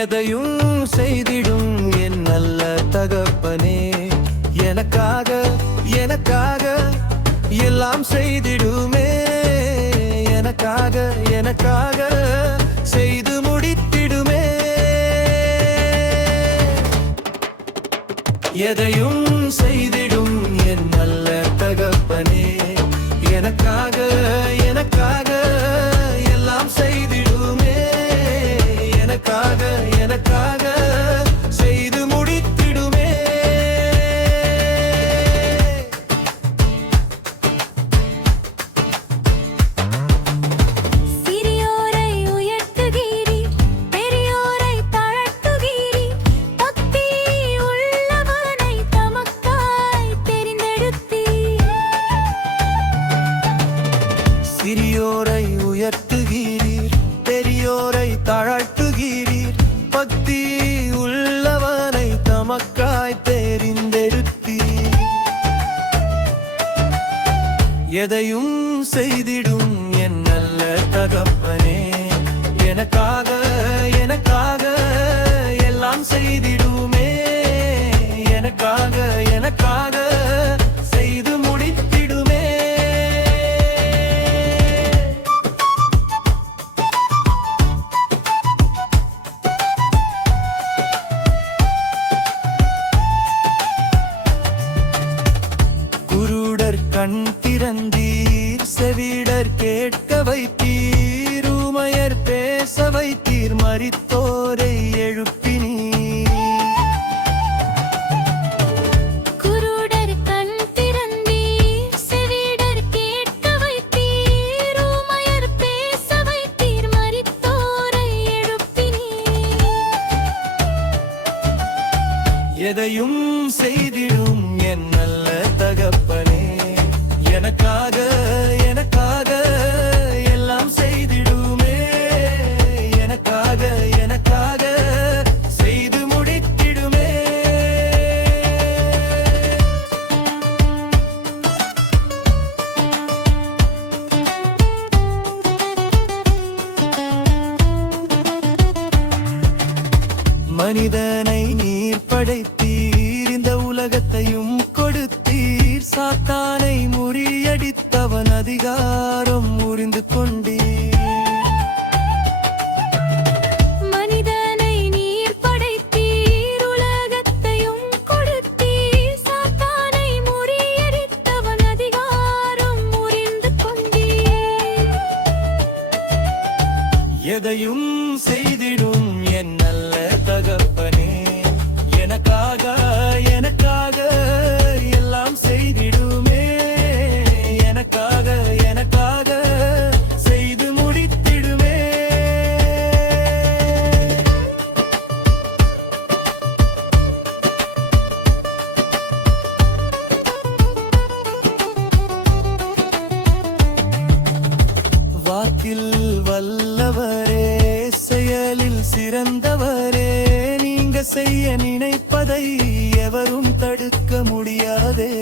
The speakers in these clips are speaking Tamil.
எதையும் செய்திடும் என் நல்ல தகப்பனே, எனக்காக எனக்காக எல்லாம் செய்திடுமே, எனக்காக எனக்காக செய்து முடித்திடுமே. எதையும் செய்திடும் என் நல்ல தகப்பனே, எனக்காக எனக்காக எல்லாம் செய்திடுமே, எனக்காக எனக்காக செய்து முடித்திடுமே. சிறியோரை உயர்த்துகிறீர், பெரியோரை தாழ்த்துகிறீர், பக்தி உள்ளவனை தமக்காய் தெரிந்தெடுத்தீர். சிறியோரை உயர்த்துகிறீர், பெரியோரை தாழ்த்துகிறீர், பக்தி உள்ளவனை தமக்காய் தெரிந்தெடுத்தீர். எதையும் செய்திடும் என் நல்ல தகப்பனே, எனக்காக எனக்காக எல்லாம் செய்திடுமே, எனக்காக எனக்காக செய்து முடித்திடுமே. குருடர் கண் திறந்தீர், செவிடர் கேட்க வைத்தீர், ஊமையர் பேச வைத்தீர், மரித்தோரை எழுப்பினீர். குருடர் கண் திறந்தீர், செவிடர் கேட்க வைத்தீர், ஊமையர் பேச வைத்தீர், மரித்தோரை எழுப்பினீர். எதையும் செய்திடும் என் நல்ல தகப்பனே, எனக்காக எனக்காக எல்லாம் செய்திடுமே, எனக்காக எனக்காக செய்து முடித்திடுமே. மனிதனை நீர் படைத்தீர், இந்த உலகத்தையும் கொடுத்தீர், சாத்தானை முறியடித்தவன் அதிகாரம் முறிந்து கொண்டீர். மனிதனை நீர் படைத்தீர், உலகத்தையும் கொடுத்தீர், சாத்தானை முறியடித்தவன் அதிகாரம் முறிந்து கொண்டீர். எதையும் செய்திடும் என் நல்ல தகப்பனே, எனக்காக எனக்காக எல்லாம் செய்திடுமே, எனக்காக எனக்காக செய்து முடித்திடுமே. வாக்கில் வல்லவரே, செயலில் சிறந்தவரே, நீங்க செய்ய நினைப்பதை எவரும் தடுக்க முடியாதே.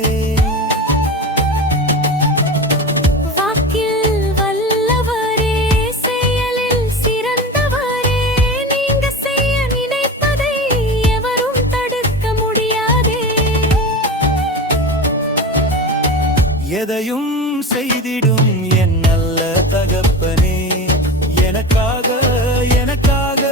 வாக்கில் வல்லவரே, செயலில் சிறந்தவரே, நீங்க செய்ய நினைப்பதை எவரும் தடுக்க முடியாதே. எதையும் செய்திடும் என் நல்ல தகப்பனே, எனக்காக எனக்காக